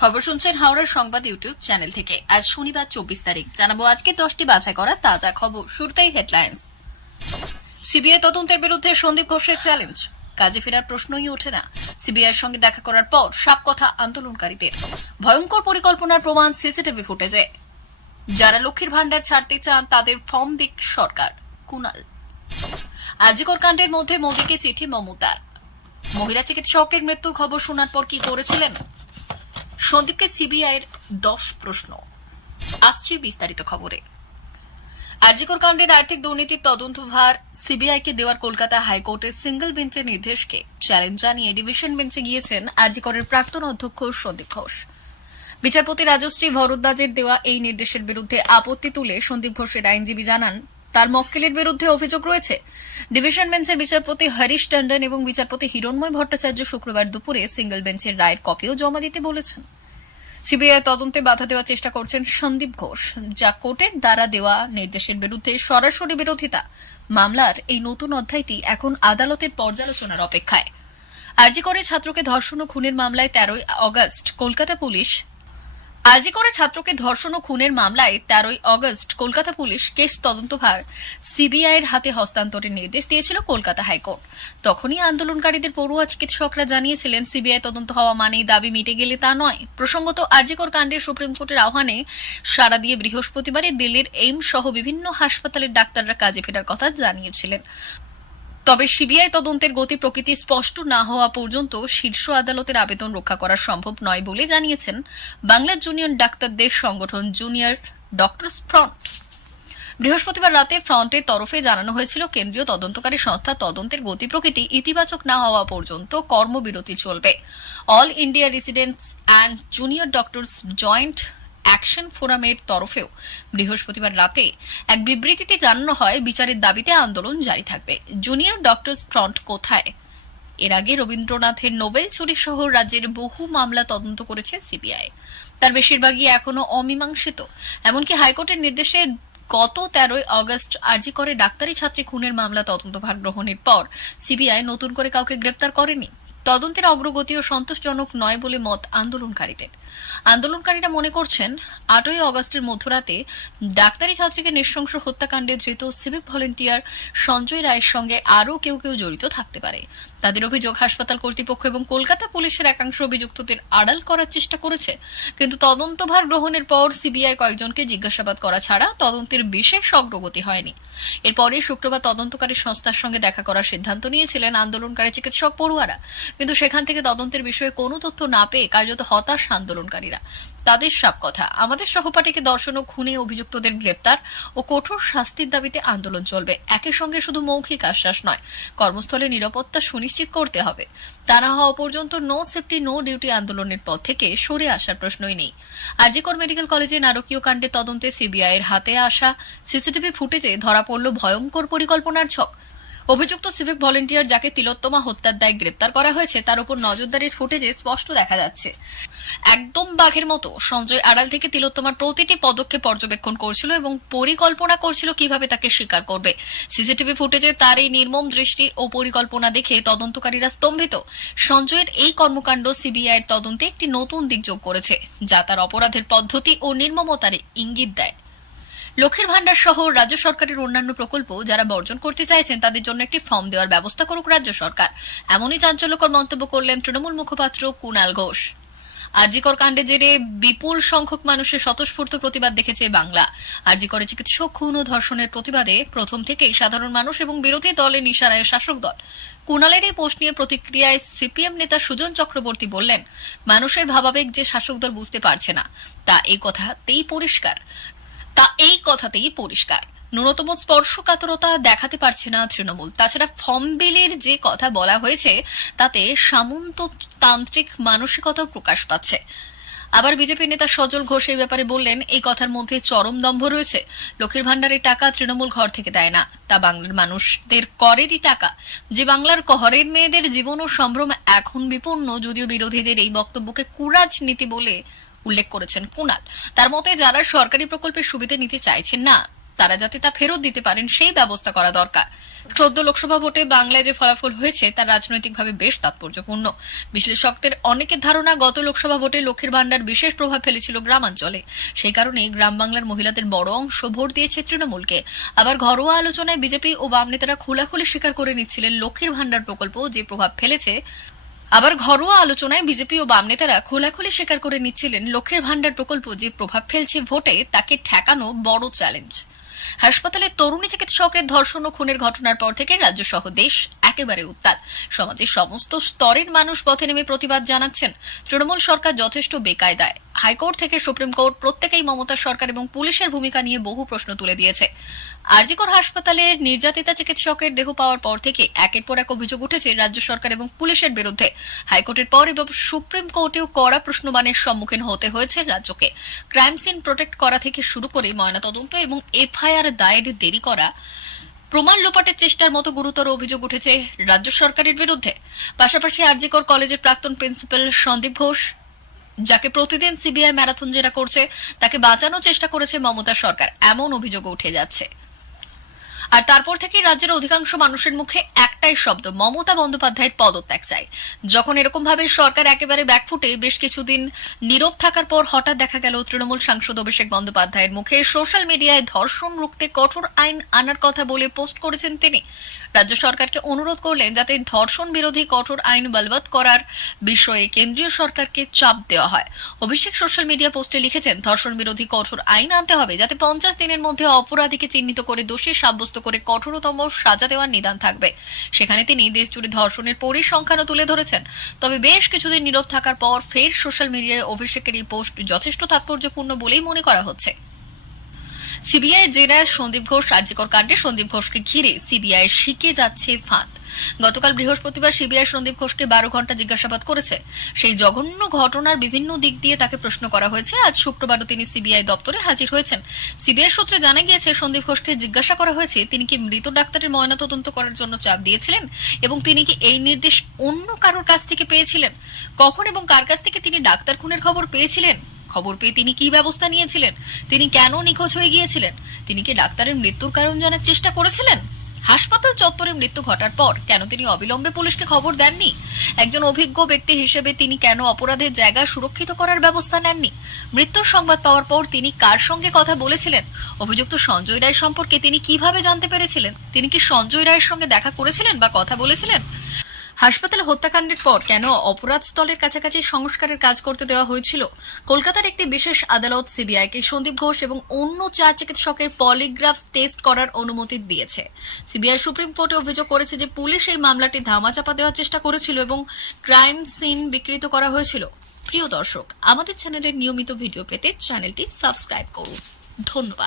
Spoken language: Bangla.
খবর শুনছেন হাওড়ার সংবাদ ইউটিউব চ্যানেল থেকে। আজ শনিবার 24 তারিখ। জানাবো আজকে 10টি বাছাই করা তাজা খবর। শুরুতেই হেডলাইন্স। সিবিআই তদন্তের বিরুদ্ধে সন্দীপ ঘোষের চ্যালেঞ্জ। কাজে ফেরার প্রশ্নই ওঠে না। সিবিআইয়ের সঙ্গে দেখা করার পর সাপ কথা আন্দোলনকারীদের। ভয়ঙ্কর পরিকল্পনার প্রমাণ সিসিটিভি ফুটেজে। যারা লক্ষ্মীর ভান্ডার ছাড়তে চান তাদের ফর্ম দিক সরকার। কুণাল। আরজিকর কাণ্ডের মধ্যে মোদীকে চিঠি মমতার। মহিলা চিকিৎসকের মৃত্যুর খবর শোনার পর কি করেছিলেন? সন্দীপকে সিবিআইয়ের 10 প্রশ্ন। আসছে বিস্তারিত খবরে। আরজিকর কাণ্ডের আর্থিক দুর্নীতির তদন্তভার সিবিআইকে দেওয়ার কলকাতা হাইকোর্টের সিঙ্গল বেঞ্চের নির্দেশকে চ্যালেঞ্জ জানিয়ে ডিভিশন বেঞ্চে গিয়েছেন আরজিকরের প্রাক্তন অধ্যক্ষ সন্দীপ ঘোষ। বিচারপতি রাজশ্রী ভরদ্বাজের দেওয়া এই নির্দেশের বিরুদ্ধে আপত্তি তুলে সন্দীপ ঘোষের আইনজীবী জানান, তার মক্কেলের বিরুদ্ধে অভিযোগ রয়েছে। ডিভিশন বেঞ্চের বিচারপতি হরিশ টন্ডন এবং বিচারপতি হিরণময় ভট্টাচার্য শুক্রবার দুপুরে সিঙ্গল বেঞ্চের রায়ের কপিও জমা দিতে বলেছেন। সিবিআই তদন্তে বাধা দেওয়ার চেষ্টা করছেন সন্দীপ ঘোষ, যা কোর্টের দ্বারা দেওয়া নির্দেশের বিরুদ্ধে সরাসরি বিরোধিতা। মামলার এই নতুন অধ্যায়টি এখন আদালতের পর্যালোচনার অপেক্ষায়। আরজিকরে ছাত্রকে ধর্ষণ ও খুনের মামলায় 13 August Kolkata police Kolkata police case তদন্তভার সিবিআইয়ের হাতে হস্তান্তরের নির্দেশ দিয়েছিল কলকাতা হাইকোর্ট। তখনই আন্দোলনকারীদের পড়ুয়া চিকিৎসকরা জানিয়েছিলেন, সিবিআই তদন্ত হওয়া মানেই দাবি মিটে গেলে তা নয়। প্রসঙ্গত, আরজিকর কাণ্ডে সুপ্রিম কোর্টের আহ্বানে সাড়া দিয়ে বৃহস্পতিবারে দিল্লির এইমস সহ বিভিন্ন হাসপাতালের ডাক্তাররা কাজে ফেরার কথা জানিয়েছিলেন। তবে সিবিআই তদন্তের গতি প্রকৃতি স্পষ্ট না হওয়া পর্যন্ত শীর্ষ আদালতের আবেদন রক্ষা করা সম্ভব নয় বলে জানিয়েছেন বাংলার জুনিয়র ডাক্তারদের সংগঠন জুনিয়র ডক্টরস ফ্রন্ট। বৃহস্পতিবার রাতে ফ্রন্টের তরফে জানানো হয়েছিল, কেন্দ্রীয় তদন্তকারী সংস্থা তদন্তের গতি প্রকৃতি ইতিবাচক না হওয়া পর্যন্ত কর্মবিরতি চলবে। All India residents and junior doctors joint action ফোরামের তরফেও বৃহস্পতিবার রাতে এক বিবৃতিতে জানানো হয়, বিচারের দাবিতে আন্দোলন জারি থাকবে। জুনিয়র ডক্টরস ফ্রন্ট কোথায়? এর আগে রবীন্দ্রনাথের নোবেল চুরি সহ রাজ্যের বহু মামলা তদন্ত করেছে সিবিআই। তার বেশিরভাগই এখনো অমীমাংসিত। এমনকি হাইকোর্টের নির্দেশে গত 13 আগস্ট আরজিকরে ডাক্তারি ছাত্রী খুনের মামলা তদন্তভার গ্রহণের পর সিবিআই নতুন করে কাউকে গ্রেপ্তার করেনি। তদন্তের অগ্রগতিও সন্তোষজনক নয় বলে মত আন্দোলনকারীদের। আন্দোলনকারীরা মনে করছেন, 8 আগস্টের মধ্যরাতে ডাক্তারি ছাত্রীকে নৃশংস হত্যাকাণ্ডে ধৃত সিভিক ভলেন্টিয়ার সঞ্জয় রায়ের সঙ্গে আরও কেউ জড়িত থাকতে পারে। তাদের অভিযোগ, হাসপাতাল কর্তৃপক্ষ এবং কলকাতা পুলিশের একাংশ অভিযুক্তদের আড়াল করার চেষ্টা করেছে। কিন্তু তদন্তভার গ্রহণের পর সিবিআই কয়েকজনকে জিজ্ঞাসাবাদ করা ছাড়া তদন্তের বিশেষ অগ্রগতি হয়নি। এরপরে শুক্রবার তদন্তকারী সংস্থার সঙ্গে দেখা করার সিদ্ধান্ত নিয়েছিলেন আন্দোলনকারী চিকিৎসক পড়ুয়ারা। কিন্তু সেখান থেকে তদন্তের বিষয়ে কোনো তথ্য না পেয়ে কার্যত হতাশ আন্দোলনকারীরা। তাদের সব কথা, আমাদের সহপাঠীকে ধর্ষণ ও খুনে অভিযুক্তদের গ্রেপ্তার ও কঠোর শাস্তির দাবিতে আন্দোলন চলবে। একই সঙ্গে শুধু মৌখিক আশ্বাস নয়, কর্মস্থলে নিরাপত্তা সুনিশ্চিত করতে হবে। তা না হওয়া পর্যন্ত নো সেফটি নো ডিউটি আন্দোলনের পথ থেকে সরে আসার প্রশ্নই নেই। আরজিকর মেডিকেল কলেজে নারকীয় কাণ্ডে তদন্তে সিবিআইয়ের হাতে আসা সিসিটিভি ফুটেজে ধরা পড়ল ভয়ঙ্কর পরিকল্পনার ছক। অভিযুক্ত সিভিক ভলেন্টিয়ার যাকে তিলোত্তমা হত্যার দায়ে গ্রেপ্তার করা হয়েছে, তার উপর নজরদারির ফুটেজে স্পষ্ট দেখা যাচ্ছে, একদম বাঘের মতো সঞ্জয় আড়াল থেকে তিলোত্তমার প্রতিটি পদক্ষেপ পর্যবেক্ষণ করছিল এবং পরিকল্পনা করছিল কিভাবে তাকে শিকার করবে। সিসিটিভি ফুটেজে তার এই নির্মম দৃষ্টি ও পরিকল্পনা দেখে তদন্তকারীরা স্তম্ভিত। সঞ্জয়ের এই কর্মকাণ্ড সিবিআইয়ের তদন্তে একটি নতুন দিক যোগ করেছে, যা তার অপরাধের পদ্ধতি ও নির্মমতার ইঙ্গিত দেয়। লক্ষ্মীর ভান্ডার সহ রাজ্য সরকারের অন্যান্য প্রকল্প যারা বর্জন করতে চাইছেন, তাদের জন্য একটি ফর্ম দেওয়ার ব্যবস্থা করুক রাজ্য সরকার। এমনই চাঞ্চল্যকর মন্তব্য করলেন তৃণমূল মুখপাত্র কুণাল ঘোষ। আরজিকর কাণ্ডে জেরে বিপুল সংখ্যক মানুষের স্বতঃস্ফূর্ত প্রতিবাদ দেখেছে বাংলা। আরজিকরে চিকিৎসক খুন ও ধর্ষণের প্রতিবাদে প্রথম থেকেই সাধারণ মানুষ এবং বিরোধী দলের নিশানায় শাসক দল। কুণালের এই পোস্ট নিয়ে প্রতিক্রিয়ায় সিপিএম নেতা সুজন চক্রবর্তী বললেন, মানুষের ভাবাবেগ যে শাসক দল বুঝতে পারছে না, তা এই কথাতেই পরিষ্কার। ন্যূনতম স্পর্শকাতরতা দেখাতে পারছে না তৃণমূল। তাছাড়া ফর্ম বিলের যে কথা বলা হয়েছে, তাতে সামন্ততান্ত্রিক মানসিকতাও প্রকাশ পাচ্ছে। আবার বিজেপি নেতা সজল ঘোষ এই ব্যাপারে বললেন, এই কথার মধ্যে চরম দম্ভ রয়েছে। লক্ষ্মীর ভান্ডারের টাকা তৃণমূল ঘর থেকে দেয় না, তা বাংলার মানুষদের করেরই টাকা। যে বাংলার ঘরের মেয়েদের জীবন ও সম্ভ্রম এখন বিপন্ন, যদিও বিরোধীদের এই বক্তব্যকে কুরাজনীতি বলে উল্লেখ করেছেন কুণাল। তার মতে, যারা সরকারি প্রকল্পের সুবিধা নিতে চাইছেন না, তারা যাতে তা ফেরত দিতে পারেন সেই ব্যবস্থা করা দরকার। 14 লোকসভা ভোটে বাংলায় যে ফলাফল হয়েছে তা রাজনৈতিকভাবে বেশ তাৎপর্যপূর্ণ। বিশ্লেষকদের অনেকের ধারণা গত লোকসভা ভোটে লক্ষ্মীর ভান্ডার বিশেষ প্রভাব ফেলেছিল গ্রামাঞ্চলে। সেই কারণে গ্রাম বাংলার মহিলাদের বড় অংশ ভোট দিয়েছে তৃণমূলকে। আবার ঘরোয়া আলোচনায় বিজেপি ও বাম নেতারা খোলাখুলি স্বীকার করে নিচ্ছিলেন লক্ষ্মীর ভান্ডার প্রকল্প যে প্রভাব ফেলেছে। আবার ঘরোয়া আলোচনায় বিজেপি ও বাম নেতারা খোলাখুলি স্বীকার করে নিচ্ছিলেন লক্ষ্মীর ভান্ডার প্রকল্প যে প্রভাব ফেলছে ভোটে তাকে ঠেকানো বড় চ্যালেঞ্জ। হাসপাতালে তরুণী চিকিৎসকের ধর্ষণ ও খুনের ঘটনার পর থেকে রাজ্য সহ দেশ একেবারে উত্তাল। সমাজের সমস্ত স্তরের মানুষ পথে নেমে প্রতিবাদ জানাচ্ছেন। তৃণমূল সরকার যথেষ্ট বেকায়দায়। হাইকোর্ট থেকে সুপ্রিম কোর্ট প্রত্যেকেই মমতা সরকার এবং পুলিশের ভূমিকা নিয়ে বহু প্রশ্ন তুলে দিয়েছে। আরজিকর হাসপাতালে নির্যাতিতা চিকিৎসকের দেহ পাওয়ার পর থেকে একের পর এক অভিযোগ উঠেছে রাজ্য সরকার এবং পুলিশের বিরুদ্ধে। হাইকোর্টের পর এবং সুপ্রিম কোর্টেও কড়া প্রশ্নবাণের সম্মুখীন হতে হয়েছে রাজ্যকে। ক্রাইম সিন প্রোটেক্ট করা থেকে শুরু করে ময়নাতদন্ত এবং এফআইআর দায়ের দেরি করা, প্রমাণ লোপাটের চেষ্টার মতো গুরুতর অভিযোগ উঠেছে রাজ্য সরকারের বিরুদ্ধে। পাশাপাশি আরজিকর কলেজের প্রাক্তন প্রিন্সিপাল সন্দীপ ঘোষ, যাকে প্রতিদিন সিবিআই ম্যারাথন জেরা করছে, তাকে বাঁচানোর চেষ্টা করেছে মমতা সরকার, এমন অভিযোগ উঠে যাচ্ছে। আর তারপর থেকে রাজ্যের অধিকাংশ মানুষের মুখে একটাই শব্দ, মমতা বন্দ্যোপাধ্যায়ের পদত্যাগ চাই। যখন এরকম ভাবে সরকার একেবারে ব্যাকফুটে বেশ কিছুদিন নীরব থাকার পর হঠাৎ দেখা গেল তৃণমূল সাংসদ অভিষেক বন্দ্যোপাধ্যায়ের মুখে সোশ্যাল মিডিয়ায় ধর্ষণ রুখতে কঠোর আইন আনার কথা বলে পোস্ট করেছেন তিনি। রাজ্য সরকারকে অনুরোধ করলেন যাতে ধর্ষণ বিরোধী কঠোর আইন বলবৎ করার বিষয়ে কেন্দ্রীয় সরকারকে চাপ দেওয়া হয়। অভিষেক সোশ্যাল মিডিয়া পোস্টে লিখেছেন, ধর্ষণ বিরোধী কঠোর আইন আনতে হবে যাতে 50 দিনের মধ্যে অপরাধীকে চিহ্নিত করে দোষী সাব্যস্ত করে কঠোরতম সাজা দেওয়ার নিদান থাকবে। সেখানে তিনি দেশজুড়ে ধর্ষণের পরিসংখ্যানও তুলে ধরেছেন। তবে বেশ কিছুদিন নীরব থাকার পর ফের সোশ্যাল মিডিয়ায় অভিষেকের এই পোস্ট যথেষ্ট তাৎপর্যপূর্ণ বলেই মনে করা হচ্ছে। সিবিআই জেরায় সন্দীপ ঘোষ আরজিকর কাণ্ডে সন্দীপ ঘোষকে ঘিরে সিবিআই শিখে যাচ্ছে ফাঁদ। গতকাল বৃহস্পতিবার সিবিআই সন্দীপ ঘোষকে 12 ঘন্টা জিজ্ঞাসাবাদ করেছে। সেই জঘন্য ঘটনার বিভিন্ন দিক দিয়ে তাকে প্রশ্ন করা হয়েছে। আজ শুক্রবারও তিনি সিবিআই দপ্তরে হাজির হয়েছেন। সিবিআই সূত্রে জানা গিয়েছে, সন্দীপ ঘোষকে জিজ্ঞাসা করা হয়েছে তিনি কি মৃত ডাক্তারের ময়নাতদন্ত করার জন্য চাপ দিয়েছিলেন এবং তিনি কি এই নির্দেশ অন্য কারোর কাছ থেকে পেয়েছিলেন, কখন এবং কার কাছ থেকে তিনি ডাক্তার খুনের খবর পেয়েছিলেন, খবর পেয়ে তিনি কি ব্যবস্থা নিয়েছিলেন, তিনি কেন নিখোঁজ হয়ে গিয়েছিলেন, তিনি কি ডাক্তারের মৃত্যুর কারণ জানার চেষ্টা করেছিলেন, হাসপাতাল চত্বরে মৃত্যু ঘটার পর কেন তিনি অবিলম্বে পুলিশকে খবর দেননি, একজন অভিজ্ঞ ব্যক্তি হিসেবে তিনি কেন অপরাধের জায়গা সুরক্ষিত করার ব্যবস্থা নেননি, মৃত্যুর সংবাদ পাওয়ার পর তিনি কার সঙ্গে কথা বলেছিলেন, অভিযুক্ত সঞ্জয় রায় সম্পর্কে তিনি কিভাবে জানতে পেরেছিলেন, তিনি কি সঞ্জয় রায়ের সঙ্গে দেখা করেছিলেন বা কথা বলেছিলেন, হাসপাতালে হত্যাকাণ্ডের পর কেন অপরাধ স্থলের কাছাকাছি সংস্কারের কাজ করতে দেওয়া হয়েছিল। কলকাতার একটি বিশেষ আদালত সিবিআইকে সন্দীপ ঘোষ এবং অন্য 4 চিকিৎসকের পলিগ্রাফ টেস্ট করার অনুমতি দিয়েছে। সিবিআই সুপ্রিম কোর্টে অভিযোগ করেছে যে পুলিশ এই মামলাটি ধামাচাপা দেওয়ার চেষ্টা করেছিল এবং ক্রাইম সিন বিকৃত করা হয়েছিল। প্রিয় দর্শক, আমাদের চ্যানেলের নিয়মিত ভিডিও পেতে চ্যানেলটি সাবস্ক্রাইব করুন। ধন্যবাদ।